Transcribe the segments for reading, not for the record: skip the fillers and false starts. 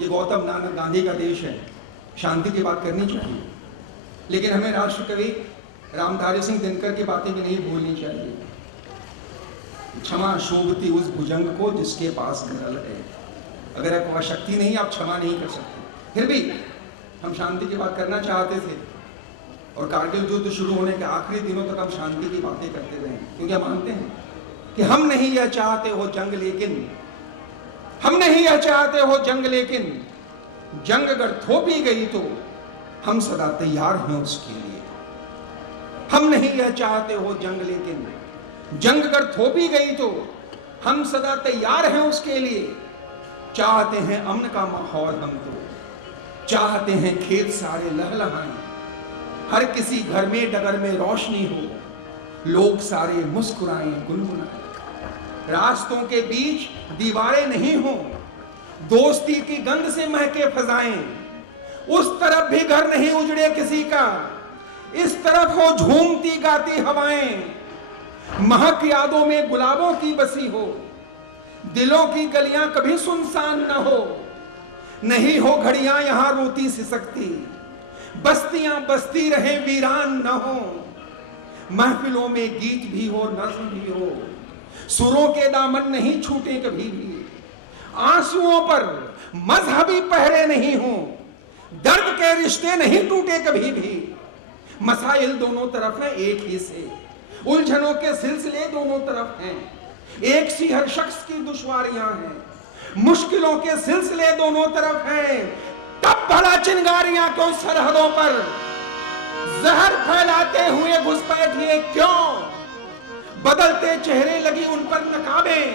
ये गौतम नानक गांधी का देश है, शांति की बात करनी चाहिए, लेकिन हमें राष्ट्र कवि रामधारी सिंह दिनकर की बातें भी नहीं भूलनी चाहिए। क्षमा शोभती उस भुजंग को जिसके पास गरल है। अगर आपको शक्ति नहीं, आप क्षमा नहीं कर सकते। फिर भी हम शांति की बात करना चाहते थे और कारगिल युद्ध शुरू होने के आखिरी दिनों तक हम शांति की बातें करते रहे, क्योंकि हम मानते हैं कि हम नहीं यह चाहते हो जंग, लेकिन हम नहीं यह चाहते हो जंग, लेकिन जंग अगर थोपी गई तो हम सदा तैयार हैं उसके लिए। हम नहीं यह चाहते हो जंग, लेकिन जंग अगर थोपी गई तो हम सदा तैयार हैं उसके लिए। चाहते हैं अमन का माहौल, हम तो चाहते हैं खेत सारे लहलहाएं, हर किसी घर में डगर में रोशनी हो, लोग सारे मुस्कुराएं गुनगुनाएं। रास्तों के बीच दीवारें नहीं हो, दोस्ती की गंध से महके फजाएं। उस तरफ भी घर नहीं उजड़े किसी का, इस तरफ हो झूमती गाती हवाएं। महक यादों में गुलाबों की बसी हो, दिलों की गलियां कभी सुनसान न हो। नहीं हो घड़ियां यहां रोती सिसकती, बस्तियां बसती रहे वीरान न हो। महफिलों में गीत भी हो, नज्म भी हो, सुरों के दामन नहीं छूटे कभी भी। आंसुओं पर मजहबी पहरे नहीं हो, दर्द के रिश्ते नहीं टूटे कभी भी। मसाइल दोनों तरफ हैं एक ही से, उलझनों के सिलसिले दोनों तरफ हैं। एक सी हर शख्स की दुश्वारियां हैं, मुश्किलों के सिलसिले दोनों तरफ हैं। तब भला चिंगारियां क्यों सरहदों पर जहर फैलाते हुए घुसपैठिए क्यों? बदलते चेहरे लगी उन पर नकाबें,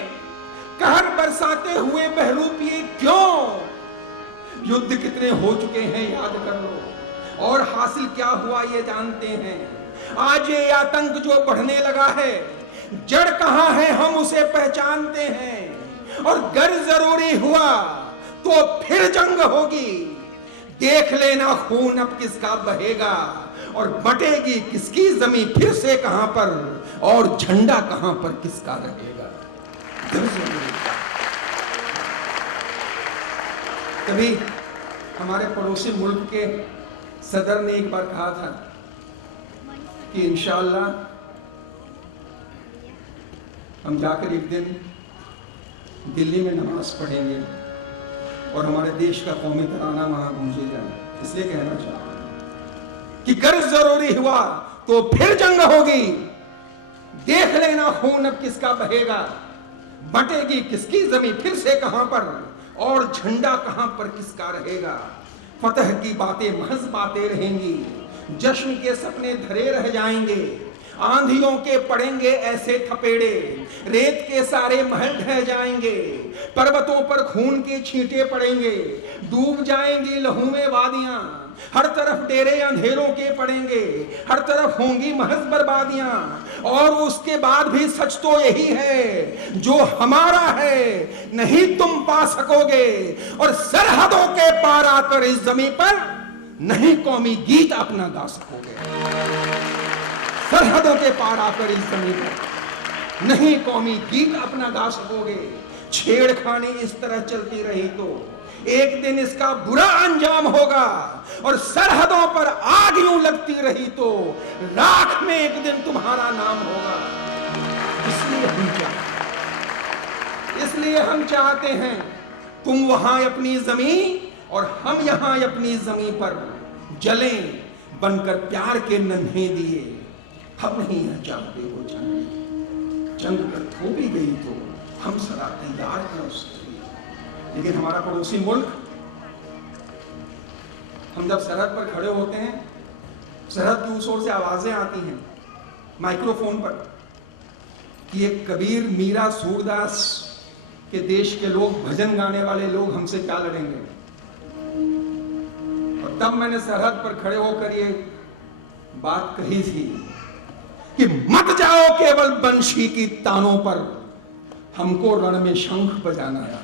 कहर बरसाते हुए बहरूपिए क्यों? युद्ध कितने हो चुके हैं याद कर लो, और हासिल क्या हुआ ये जानते हैं। आज ये आतंक जो बढ़ने लगा है, जड़ कहां है हम उसे पहचानते हैं। और गर जरूरी हुआ तो फिर जंग होगी, देख लेना खून अब किसका बहेगा, और बटेगी किसकी जमीन फिर से कहां पर, और झंडा कहां पर किसका रहेगा। कभी हमारे पड़ोसी मुल्क के सदर ने एक बार कहा था कि इंशाअल्लाह हम जाकर एक दिन दिल्ली में नमाज पढ़ेंगे और हमारे देश का कौमी तराना वहां गूंजेगा। इसलिए कहना चाहता हूं कि गर्ज जरूरी हुआ तो फिर जंग होगी, देख लेना खून अब किसका बहेगा, बटेगी किसकी जमीन फिर से कहां पर, और झंडा कहां पर किसका रहेगा। फतह की बातें महज बातें रहेंगी, जश्न के सपने धरे रह जाएंगे। आंधियों के पड़ेंगे ऐसे थपेड़े, रेत के सारे महल ढह जाएंगे। पर्वतों पर खून के छींटे पड़ेंगे, डूब जाएंगी लहू में वादियां। हर तरफ डेरे अंधेरों के पड़ेंगे, हर तरफ होंगी महज बर्बादियां। और उसके बाद भी सच तो यही है, जो हमारा है नहीं तुम पा सकोगे। और सरहदों के पार आकर इस जमीन पर नहीं कौमी गीत अपना गा सकोगे। सरहदों के पार आकर इस जमीन पर नहीं कौमी गीत अपना गा सकोगे। छेड़खानी इस तरह चलती रही तो एक दिन इसका बुरा अंजाम होगा, और सरहदों पर आग यूं लगती रही तो राख में एक दिन तुम्हारा नाम होगा। इसलिए हम चाहते हैं तुम वहां अपनी जमीन और हम यहां अपनी जमीन पर जलें बनकर प्यार के नन्हे दिए। हम नहीं यह चाहते हो जंग, जंग पर थोपी गई तो हम सदा तैयार हैं उसके लिए। लेकिन हमारा पड़ोसी मुल्क, हम जब सरहद पर खड़े होते हैं, सरहद की उस ओर से आवाजें आती हैं माइक्रोफोन पर कि एक कबीर मीरा सूरदास के देश के लोग, भजन गाने वाले लोग हमसे क्या लड़ेंगे। और तब मैंने सरहद पर खड़े होकर ये बात कही थी कि मत जाओ केवल बंशी की तानों पर, हमको रण में शंख बजाना आता है।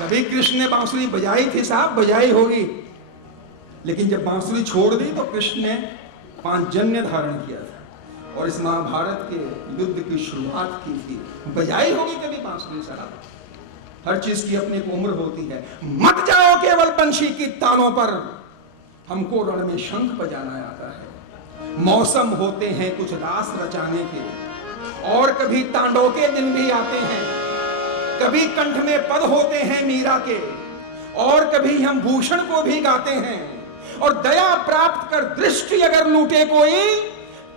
कभी कृष्ण ने बांसुरी बजाई थी साहब, बजाई होगी, लेकिन जब बांसुरी छोड़ दी तो कृष्ण ने पांचजन्य धारण किया था। और इस महाभारत के युद्ध की शुरुआत की थी। बजाई होगी कभी बांसुरी शराब। हर चीज की अपनी एक उम्र होती है। मत जाओ केवल बंशी की तानों पर, हमको रण में शंख बजाना आता है। मौसम होते हैं कुछ रास रचाने के, और कभी तांडव के दिन भी आते हैं। कभी कंठ में पद होते हैं मीरा के, और कभी हम भूषण को भी गाते हैं। और दया प्राप्त कर दृष्टि अगर लूटे कोई,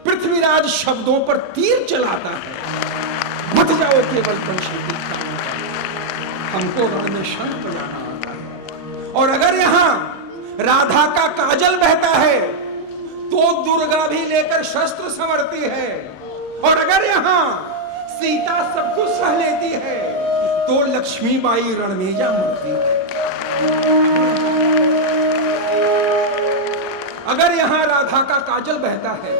पृथ्वीराज शब्दों पर तीर चलाता है। मत जाओ केवल बंशी की तानों पर, हमको रण में शंख बजाना आता है। और अगर यहां राधा का काजल बहता है तो दुर्गा भी लेकर शस्त्र संवरती है। और अगर यहां सीता सब कुछ सह लेती है तो लक्ष्मीबाई रणमेजा मरती है। अगर यहां राधा का काजल बहता है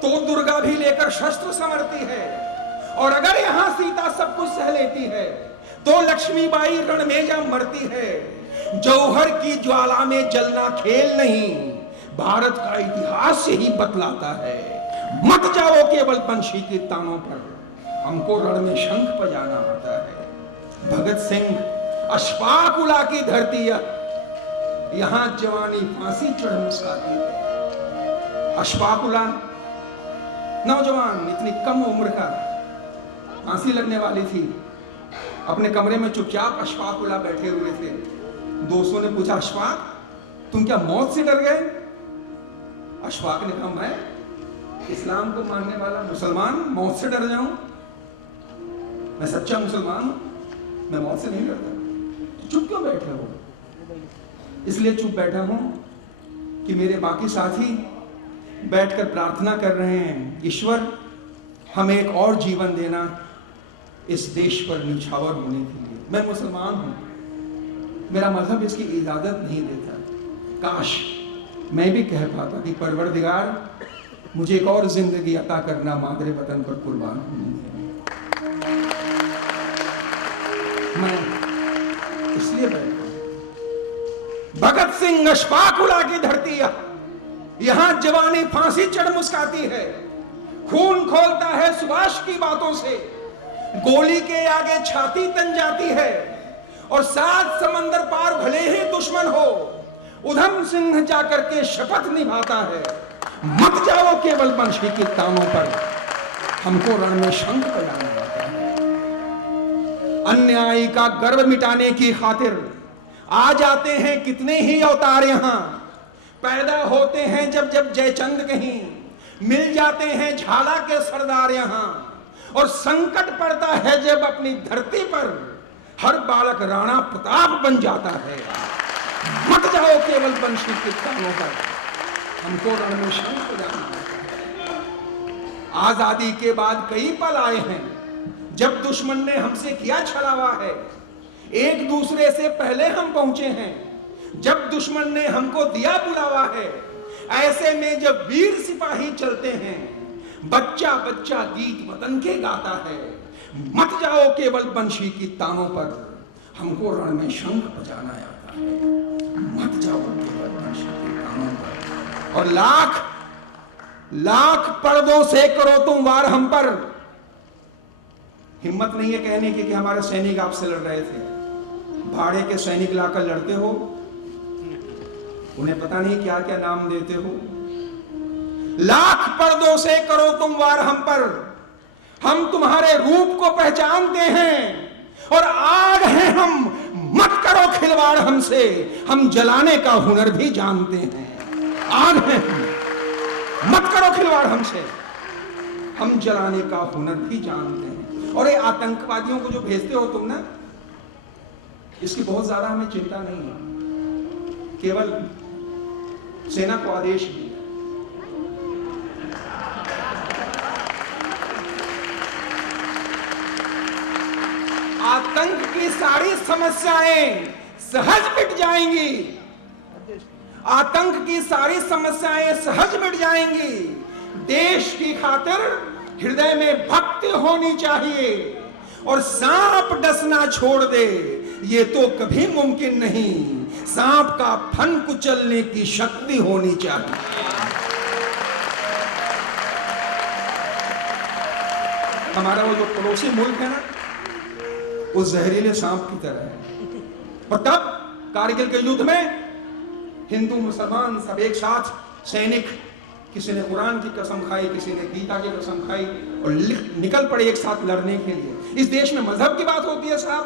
तो दुर्गा भी लेकर शस्त्र संवरती है। और अगर यहां सीता सब कुछ सह लेती है तो लक्ष्मीबाई रणमेजा मरती है। जौहर की ज्वाला में जलना खेल नहीं, भारत का इतिहास ही बतलाता है। मत जाओ केवल बंशी की तानों पर, हमको रण में शंख बजाना आता है। भगत सिंह अश्फाकुला की धरती, यहां जवानी फांसी चढ़ मुस्काती है। अश्फाकुला नौजवान, इतनी कम उम्र का, फांसी लगने वाली थी। अपने कमरे में चुपचाप अश्फाकुला बैठे हुए थे। दोस्तों ने पूछा, अश्फाक तुम क्या मौत से डर गए? अश्फाक ने कहा, मैं इस्लाम को मानने वाला मुसलमान मौत से डर जाऊं? मैं सच्चा मुसलमान हूं, मैं मौत से नहीं डरता। तो चुप क्यों बैठे हो? इसलिए चुप बैठा हूं कि मेरे बाकी साथी बैठकर प्रार्थना कर रहे हैं, ईश्वर हमें एक और जीवन देना इस देश पर निछावर होने के लिए। मैं मुसलमान हूं, मेरा मजहब इसकी इजाजत नहीं देता। काश मैं भी कह पाता कि परवरदिगार मुझे एक और जिंदगी अता करना, मादरे वतन पर कुर्बान होने है। मैं इसलिए बैठा। भगत सिंह अश्फाकुला की धरती, यहां जवानी फांसी चढ़ मुस्काती है। खून खोलता है सुभाष की बातों से, गोली के आगे छाती तन जाती है। और 7 समंदर पार भले ही दुश्मन हो, उधम सिंह जाकर के शपथ निभाता है। मत जाओ केवल बंशी की तानों पर, हमको रण में शंख बजाना आता है। अन्यायी का गर्व मिटाने की खातिर आ जाते हैं कितने ही अवतार। यहां पैदा होते हैं जब जब जयचंद कहीं, मिल जाते हैं झाला के सरदार यहां। और संकट पड़ता है जब अपनी धरती पर हर बालक राणा प्रताप बन जाता है। मत जाओ केवल बंशी की तानों पर, हमको रण में शंख बजाना आता है। आजादी के बाद कई पल आए हैं जब दुश्मन ने हमसे किया छलावा है। एक दूसरे से पहले हम पहुंचे हैं जब दुश्मन ने हमको दिया बुलावा है। ऐसे में जब वीर सिपाही चलते हैं, बच्चा बच्चा गीत वतन के गाता है। मत जाओ केवल बंशी की तानों पर, हमको रण में शंख बजाना आता है। मत जाओ केवल बंशी की तानों पर। और लाख लाख पर्दों से करो तुम वार हम पर। हिम्मत नहीं है कहने की कि हमारे सैनिक आपसे लड़ रहे थे। भाड़े के सैनिक लाकर लड़ते हो, उन्हें पता नहीं क्या क्या नाम देते हो। लाख पर्दों से करो तुम वार हम पर, हम तुम्हारे रूप को पहचानते हैं और आग हैं हम। मत करो खिलवाड़ हमसे, हम जलाने का हुनर भी जानते हैं। आग हैं हम, मत करो खिलवाड़ हमसे, हम जलाने का हुनर भी जानते हैं। और ये आतंकवादियों को जो भेजते हो तुम ना, इसकी बहुत ज्यादा हमें चिंता नहीं है। केवल सेना को आदेश दिया, आतंक की सारी समस्याएं सहज मिट जाएंगी। आतंक की सारी समस्याएं सहज मिट जाएंगी। देश की खातिर हृदय में भक्ति होनी चाहिए और सांप डसना छोड़ दे, ये तो कभी मुमकिन नहीं। सांप का फन कुचलने की शक्ति होनी चाहिए। हमारा वो जो पड़ोसी मुल्क है ना, वो जहरीले सांप की तरह है। और तब कारगिल के युद्ध में हिंदू मुसलमान सब एक साथ सैनिक, किसी ने कुरान की कसम खाई, किसी ने गीता की कसम खाई और निकल पड़े एक साथ लड़ने के लिए। इस देश में मजहब की बात होती है साहब।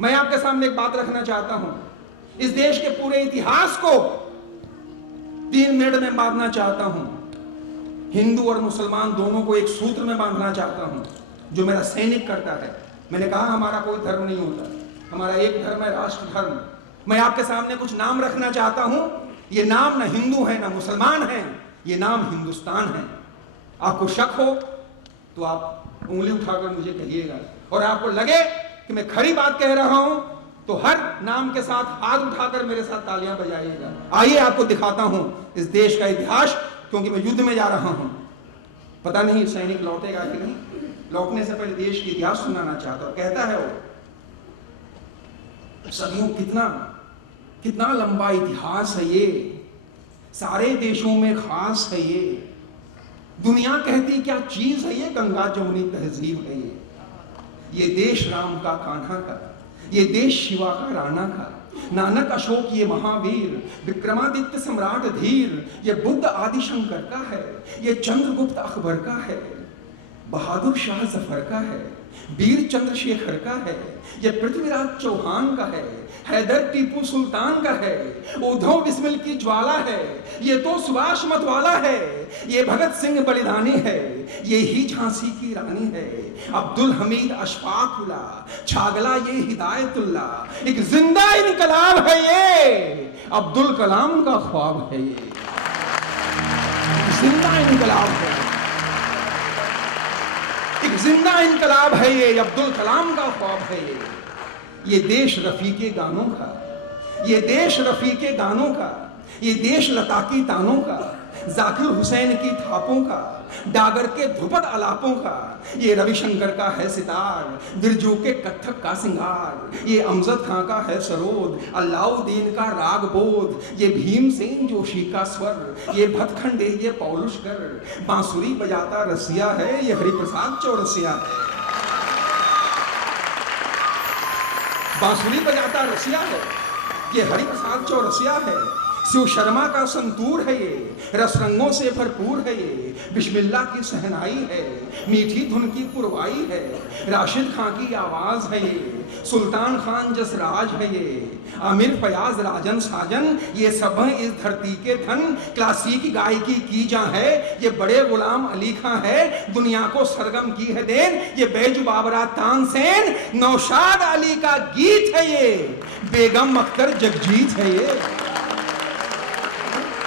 मैं आपके सामने एक बात रखना चाहता हूं, इस देश के पूरे इतिहास को 3 मिनट में बांधना चाहता हूं। हिंदू और मुसलमान दोनों को एक सूत्र में बांधना चाहता हूं, जो मेरा सैनिक करता है। मैंने कहा हमारा कोई धर्म नहीं होता, हमारा एक धर्म है, राष्ट्र धर्म। मैं आपके सामने कुछ नाम रखना चाहता हूं। ये नाम ना हिंदू है ना मुसलमान है, ये नाम हिंदुस्तान है। आपको शक हो तो आप उंगली उठाकर मुझे कहिएगा, और आपको लगे कि मैं खरी बात कह रहा हूं तो हर नाम के साथ हाथ उठाकर मेरे साथ तालियां बजाइएगा। आइए आपको दिखाता हूं इस देश का इतिहास, क्योंकि मैं युद्ध में जा रहा हूं। पता नहीं सैनिक लौटेगा कि नहीं। लौटने से पहले देश की इतिहास सुनाना चाहता हूं। कहता है वो, सदियों कितना लंबा इतिहास है ये, सारे देशों में खास है ये। दुनिया कहती क्या चीज है ये, गंगा जमुनी तहजीब है ये देश राम का कान्हा का, ये देश शिवा का राणा का, नानक अशोक ये महावीर, विक्रमादित्य सम्राट धीर, ये बुद्ध आदि शंकर का है, ये चंद्रगुप्त अकबर का है, बहादुर शाह जफर का है, वीर चंद्रशेखर का है, ये पृथ्वीराज चौहान का है, हैदर टीपू सुल्तान का है, उद्धव बिस्मिल की ज्वाला है, ये तो सुभाष मतवाला है, ये भगत सिंह बलिदानी है, ये ही झांसी की रानी है, अब्दुल हमीद अशफाकुल्लाह, छागला ये हिदायतुल्ला, एक जिंदा इनकलाब है ये, अब्दुल कलाम का ख्वाब है ये, जिंदा इनकलाब है, एक जिंदा इनकलाब है ये, अब्दुल कलाम का ख्वाब है ये देश रफीके गानों का, ये देश रफीके गानों का, ये देश लता की तानों का, जाकिर हुसैन की थापों का, डागर के धुपट अलापों का, ये रविशंकर का है सितार, बिरजू के कत्थक का सिंगार, ये अमजद खां का है सरोद, अलाउद्दीन का राग बोध, ये भीमसेन जोशी का स्वर, ये भतखंडे ये पौलुशकर, बांसुरी बजाता रसिया है, ये हरिप्रसाद चौरसिया है, बांसुरी बजाता रसिया है, ये हरिप्रसाद चौरसिया है, शिव शर्मा का संतूर है ये, रसरंगों से भरपूर है ये, बिस्मिल्लाह की सहनाई है, मीठी धुन की पुरवाई है, राशिद खां की आवाज है ये, सुल्तान खान जसराज है ये, आमिर फयाज राजन साजन, ये सब इस धरती के धन, क्लासिक गायकी की जा है, ये बड़े गुलाम अली खां है, दुनिया को सरगम की है देन, ये बैजू बाबरा तानसेन, नौशाद अली का गीत है ये, बेगम अख्तर जगजीत है ये,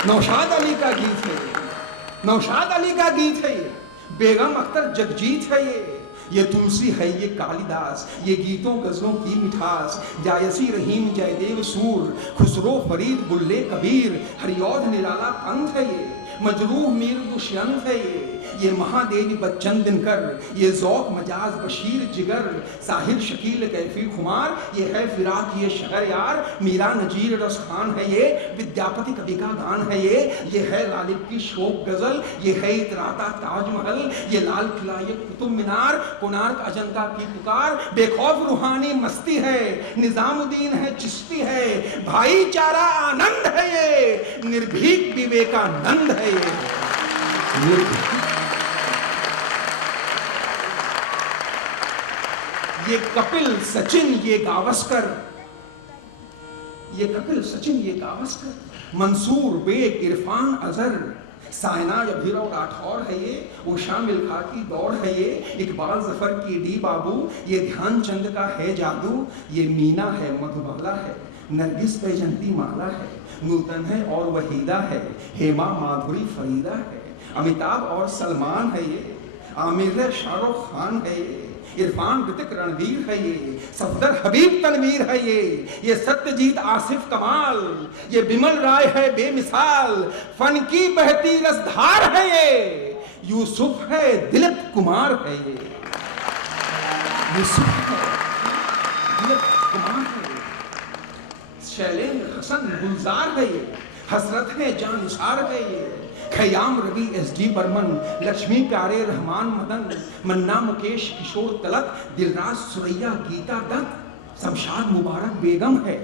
नौशाद अली का गीत है ये, नौशाद अली का गीत है ये, बेगम अख्तर जगजीत है ये तुलसी है ये कालिदास, ये गीतों गजलों की मिठास, जायसी रहीम जयदेव सूर, खुसरो फरीद बुल्ले कबीर, हरिऔध निराला पंथ है ये, मजरूह मीर दुष्यंत है ये महादेवी बच्चन दिनकर, ये ज़ौक़ मजाज बशीर जिगर, साहिर शकील कैफी खुमार, ये है फिराक ये शहर यार, मीरा नजीर रस खान है ये, विद्यापति कवि का गान है ये है गालिब की शोक गजल, ये है इतराता ताजमहल, ये लाल किला ये कुतुब मीनार, कोणार्क अजंता की पुकार, बेखौफ रूहानी मस्ती है, निजामुद्दीन है चिश्ती है, भाईचारा आनंद है ये, निर्भीक विवेकानंद है ये कपिल सचिन ये गावस्कर, ये कपिल सचिन ये गावस्कर, मंसूर बेग इरफान अजहर, साइना अभिनव राठौर है ये, उषा मिल्खा की दौड़ है ये, इकबाल जफर की डी बाबू, ये ध्यानचंद का है जादू, ये मीना है मधुबाला है, नरगिस बैजंती माला है, नूतन है और वहीदा है, हेमा माधुरी फरीदा है, अमिताभ और सलमान है ये, आमिर है शाहरुख खान है ये, इरफान ऋतिक रणवीर है ये, सफदर हबीब तनवीर है ये सत्यजीत आसिफ कमाल, ये बिमल राय है बेमिसाल, फन की बहती रसधार है ये, यूसुफ है दिलीप कुमार है ये, यूसुफ है दिलीप कुमार है ये, शैलेंद्र हसन गुलजार है ये, हसरत है जानिसार है ये, खयाम रवि SD बर्मन, लक्ष्मी प्यारे रहमान मदन, मन्ना मुकेश किशोर तलत, दिलराज सुरैया गीता दत्त, शमशाद मुबारक बेगम है,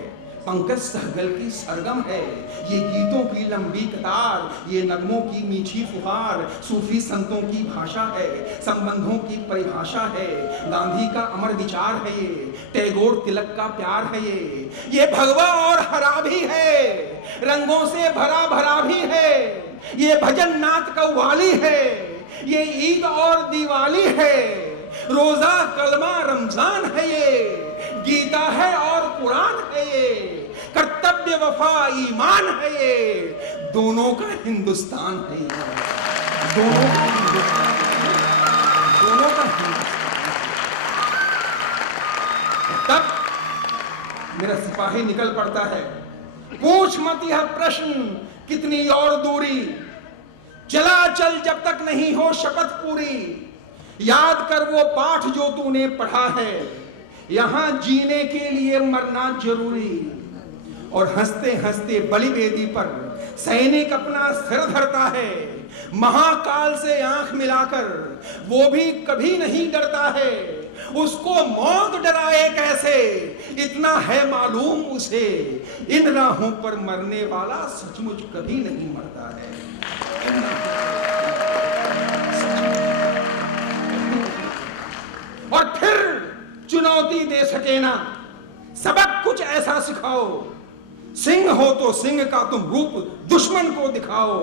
पंकज सहगल की सरगम है। ये गीतों की लंबी कतार, ये नगमों की मीठी फुहार, सूफी संतों की भाषा है, संबंधों की परिभाषा है, गांधी का अमर विचार है ये, टैगोर तिलक का प्यार है ये भगवा और हरा भी है, रंगों से भरा भरा भी है, ये भजन नाथ कव्वाली है, ये ईद और दिवाली है, रोजा कलमा रमजान है ये, गीता है और कुरान है ये, कर्तव्य वफा ईमान है ये, दोनों का हिंदुस्तान है ये, दोनों का हिंदुस्तान, दोनों का हिंदुस्तान। तब मेरा सिपाही निकल पड़ता है, पूछ मत यह प्रश्न कितनी और दूरी, चला चल जब तक नहीं हो शपथ पूरी, याद कर वो पाठ जो तूने पढ़ा है, यहां जीने के लिए मरना जरूरी। और हंसते हंसते बलिवेदी पर सैनिक अपना सिर धरता है, महाकाल से आंख मिलाकर वो भी कभी नहीं डरता है, उसको मौत डराए कैसे इतना है मालूम उसे, इन राहों पर मरने वाला सचमुच कभी नहीं मरता है। और फिर चुनौती दे सके ना, सबक कुछ ऐसा सिखाओ, सिंह हो तो सिंह का तुम रूप दुश्मन को दिखाओ,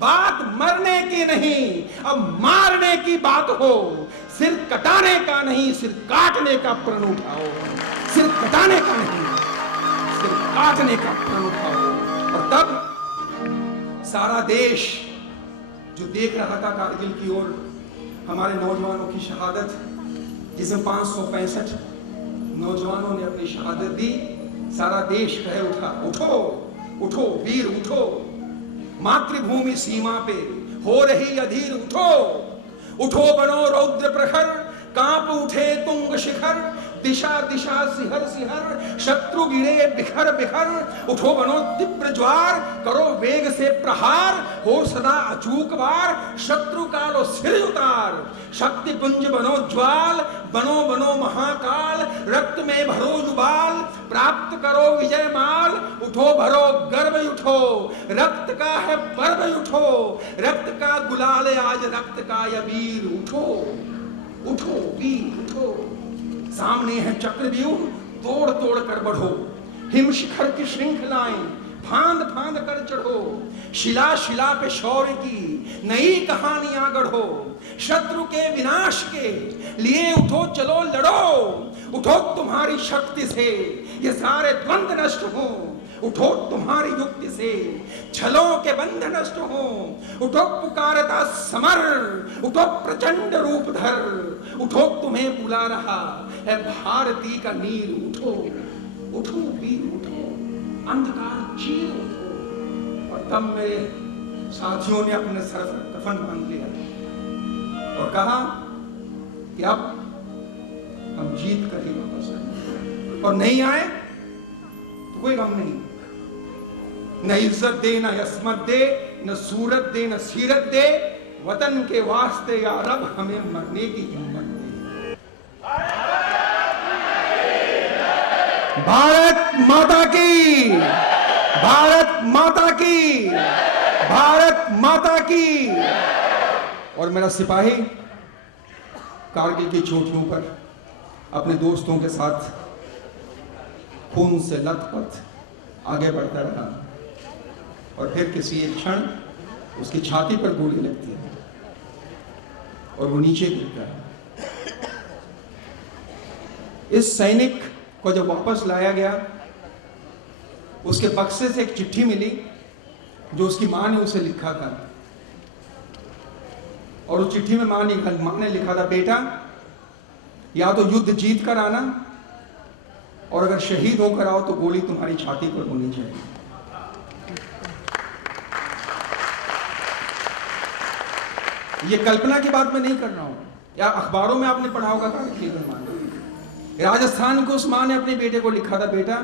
बात मरने की नहीं अब मारने की बात हो, सिर कटाने का नहीं सिर काटने का प्रण उठाओ, सिर कटाने का नहीं सिर काटने का प्रण उठाओ। और तब सारा देश जो देख रहा था कारगिल की ओर, हमारे नौजवानों की शहादत, जिसमें 565 नौजवानों ने अपनी शहादत दी, सारा देश कहे उठा, उठो उठो वीर उठो, मातृभूमि सीमा पे हो रही अधीर, उठो उठो बनो रौद्र प्रखर, कांप उठे तुंग शिखर, दिशा दिशा सिहर सिहर, शत्रु गिरे बिखर बिखर, उठो बनो तीव्र ज्वार, करो वेग से प्रहार, हो सदा अचूक वार, शत्रु का लो सिर उतार, शक्ति पुंज बनो ज्वाल, बनो बनो महाकाल, रक्त में भरो जुबाल, प्राप्त करो विजय माल, उठो भरो गर्व उठो, रक्त का है पर्व उठो, रक्त का गुलाल आज रक्त का अबीर, उठो उठो वीर उठो, सामने है चक्रव्यूह तोड़ तोड़ कर बढ़ो, हिम शिखर की श्रृंखलाएं फांद फांद कर चढ़ो, शिला शिला पे शौर्य की नई कहानियां गढ़ो, शत्रु के विनाश के लिए उठो चलो लड़ो, उठो तुम्हारी शक्ति से ये सारे द्वंद्व नष्ट हो, उठो तुम्हारी युक्ति से छलों के बंध नष्ट हो, उठो पुकारता समर, उठो प्रचंड रूप धर, उठो तुम्हें बुला रहा है भारती का नीर, उठो उठो वीर उठो, अंधकार चीर उठो। और तब मेरे साथियों ने अपने सर पर कफन बांध लिया और कहा कि अब हम जीत कर ही वापस आए, और नहीं आए तो कोई गम नहीं, न इज्जत दे न यस्मत दे, न सूरत दे न सीरत दे, वतन के वास्ते या रब हमें मरने की हिम्मत दे। भारत माता की, भारत माता की, भारत माता की। और मेरा सिपाही कारगिल की चोटियों पर अपने दोस्तों के साथ खून से लथपथ आगे बढ़ता रहा, और फिर किसी एक क्षण उसकी छाती पर गोली लगती है और वो नीचे गिरता है। इस सैनिक को जब वापस लाया गया, उसके बक्से से एक चिट्ठी मिली जो उसकी मां ने उसे लिखा था, और उस चिट्ठी में मां ने लिखा था, बेटा या तो युद्ध जीत कर आना, और अगर शहीद होकर आओ तो गोली तुम्हारी छाती पर होनी चाहिए। ये कल्पना की बात मैं नहीं कर रहा हूं, या अखबारों में आपने पढ़ा होगा राजस्थान को उस मां ने अपने बेटे को लिखा था, बेटा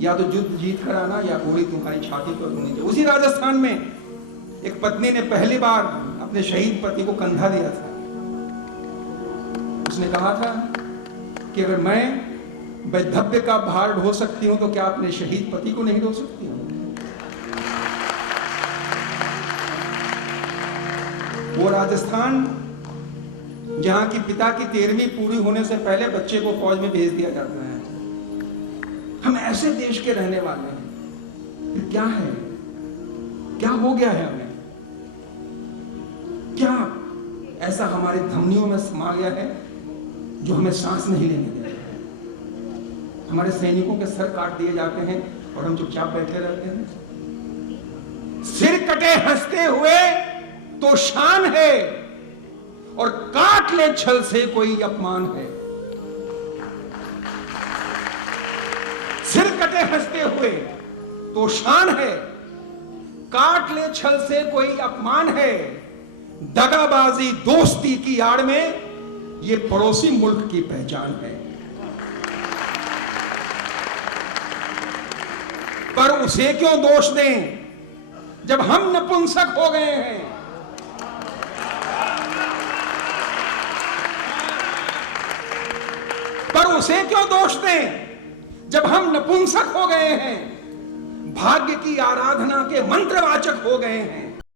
या तो युद्ध जीत कर आना या गोली तुम्हारी छाती पर होनी चाहिए। उसी राजस्थान में एक पत्नी ने पहली बार अपने शहीद पति को कंधा दिया था। उसने कहा था कि अगर मैं वैधव्य का भार ढो सकती हूं तो क्या अपने शहीद पति को नहीं ढो सकती हूं? वो राजस्थान जहां की पिता की 13वीं पूरी होने से पहले बच्चे को फौज में भेज दिया जाता है। हम ऐसे देश के रहने वाले हैं। फिर क्या है, क्या हो गया है हमें? क्या ऐसा हमारे धमनियों में समा गया है जो हमें सांस नहीं लेने दे रहा है? हमारे सैनिकों के सर काट दिए जाते हैं और हम चुपचाप बैठे रहते हैं। सिर कटे हंसते हुए तो शान है, और काट ले छल से कोई अपमान है। सिर कटे हंसते हुए तो शान है, काट ले छल से कोई अपमान है। दगाबाजी दोस्ती की आड़ में ये पड़ोसी मुल्क की पहचान है। पर उसे क्यों दोष दें जब हम नपुंसक हो गए हैं? पर उसे क्यों दोष दें जब हम नपुंसक हो गए हैं, भाग्य की आराधना के मंत्रवाचक हो गए हैं?